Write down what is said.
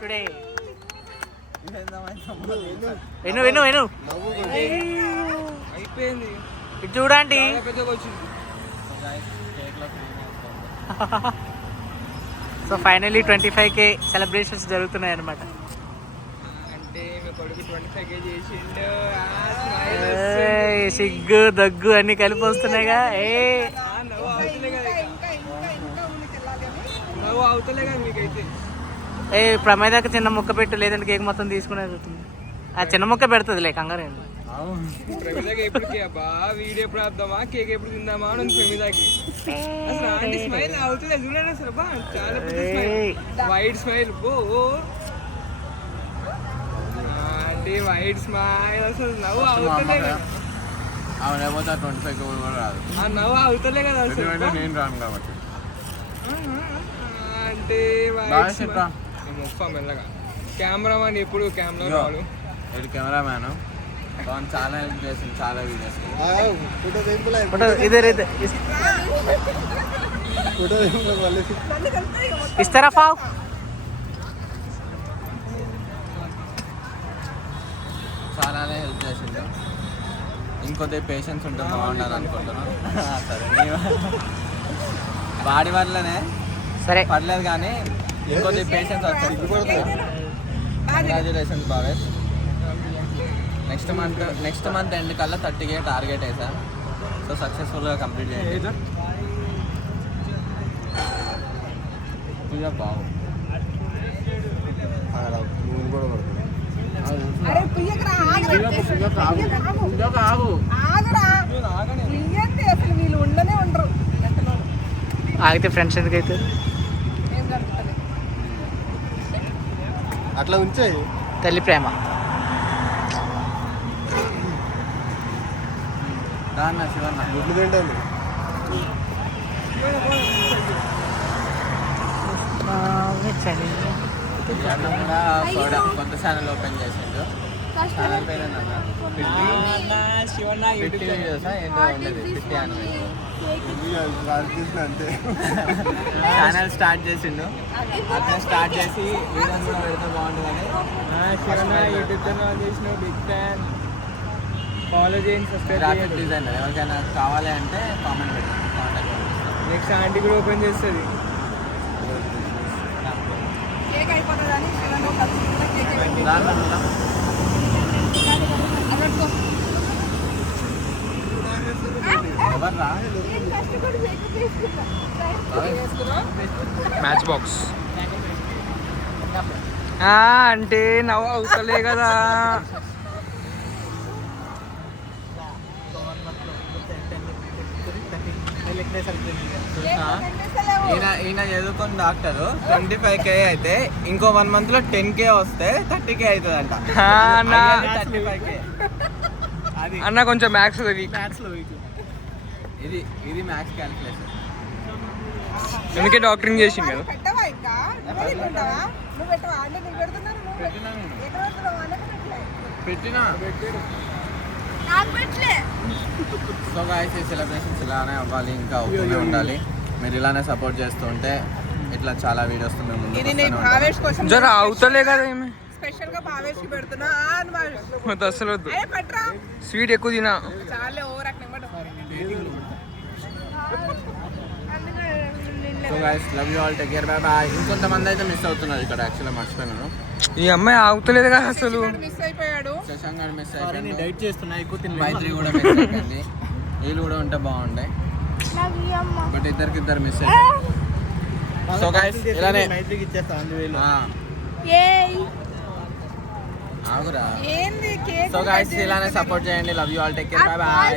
Today విను అయిపోయింది. ఇటు చూడండి. సో ఫైనలీ 25K సెలబ్రేషన్స్ జరుగుతున్నాయి అన్నమాట. అంటే మీ కొడుకు 25K చేసిండు. సిగ్గు దగ్గు అన్ని కలిపి వస్తున్నాయిగా. నవ్వు అవుతలే కదా మీకైతే. ప్రమేదాకా చిన్న ముక్క పెట్టు, లేదంటే కేక్ మొత్తం తీసుకునేది అవుతుంది. ఆ చిన్న ముక్క పెడుతుంది లే కంగారు. ప్రమిదాకి ఎప్పటికి అబ్బా వీడియో ఎప్పుడు వద్దామా కేక్ ఎప్పుడు తిందామా అని ప్రమిదాకి అసలు ఆంటీ స్మైల్ అవుతుంది చూడండి అసలు బా చాలా పెద్ద smile, white smile. Aunty white smile అసలు నవ్వు అవుతలే కదా. ఆ నవ్వు అవుతలే కదా అసలు. నేను రాను కాబట్టి అంటే ముప్ప మెల్లగా కెమెరామాన్ ఎప్పుడు కెమెరా రాడు. కెమెరామ్యాన్ చాలా హెల్ప్ చేసింది, చాలా వీడియోస్. ఇస్తారా పావు? చాలానే హెల్ప్ చేసిండు. ఇంకొద్ది పేషెన్స్ ఉంటే బాగుండాలి అనుకుంటున్నాను. సరే వాడి వల్లనే సరే పర్లేదు కానీ ఇంకొద్ది పేషెన్స్ వస్తుంది. Congratulations Bhavesh. Next month end కల్లా 30K టార్గెట్ వేసా. సో సక్సెస్ఫుల్గా కంప్లీట్ చేయండి. బాగు ఆగితే ఫ్రెండ్స్ ఎందుకైతే అట్లా ఉంచాయి. తల్లి ప్రేమ. శివన్న గుడ్లు తింటాను. కొత్త ఛానల్ ఓపెన్ చేసిండు. ఛానల్ పేరు ఛానల్ స్టార్ట్ చేసిండు. అట్లా స్టార్ట్ చేసి వీడియోస్ కూడా పెడితే బాగుంటుందని. యూట్యూబ్ ఛానల్ చేసిన బిగ్ ఫ్యాన్. ఫాలో చేయండి, సబ్స్క్రైబ్ గ్రాఫిక్ డిజైనర్ ఎవరికైనా కావాలి అంటే కామెంట్ పెట్టండి. కాంటాక్ట్ నెక్స్ట్ ఆంటీ కూడా ఓపెన్ చేస్తుంది. మ్యాచ్ బాక్స్ అంటే నవ్వు అవుతలే కదా. ఈయన చదువుకున్న డాక్టర్ 25K అయితే ఇంకో 1 month లో 10K వస్తే 30K అవుతుందంట. 35K. అన్న కొంచెం మ్యాథ్స్ ఇది మ్యాథ్స్ క్యాలిక్యులేషన్. అందుకే డాక్టరింగ్ చేసింది కదా. పెట్టినా సో గాయ్స్ ఈ సెలబ్రేషన్స్ ఇలానే అవ్వాలి, ఇంకా అవుతూనే ఉండాలి. మీరు ఇలానే సపోర్ట్ చేస్తూ ఉంటే ఇట్లా చాలా వీడియోస్ మేము జర అవుతలే కదా. ఏమి స్పెషల్ గా భావేష్ కి పెడుతున్నా అసలు వద్దు, స్వీట్ ఎక్కువ తినా. So guys love you all, take care, by by. ఇంకొంతమంది అయితే మిస్ అవుతున్నారు ఇక్కడ, యాక్చువల్లీ మర్చిపోయాను. ఈ అమ్మాయి ఆగుతలేదు కదా అసలు. మిస్ అయిపోయాడు, శశాంక్ గారు మిస్ అయిపోయింది, డైట్ చేస్తున్నా ఎక్కువ తిన్న. మైత్రి కూడా మిస్ అయిపోయింది. వీళ్ళు కూడా ఉంటే బాగుండే, బట్ ఇద్దరు మిస్ అయిపోయింది. సో గైస్ ఇలానే మైత్రికి ఇచ్చేస్తా 1000. ఆగురా. సో గైస్ ఇలానే సపోర్ట్ చేయండి. Love you all, take care, by by.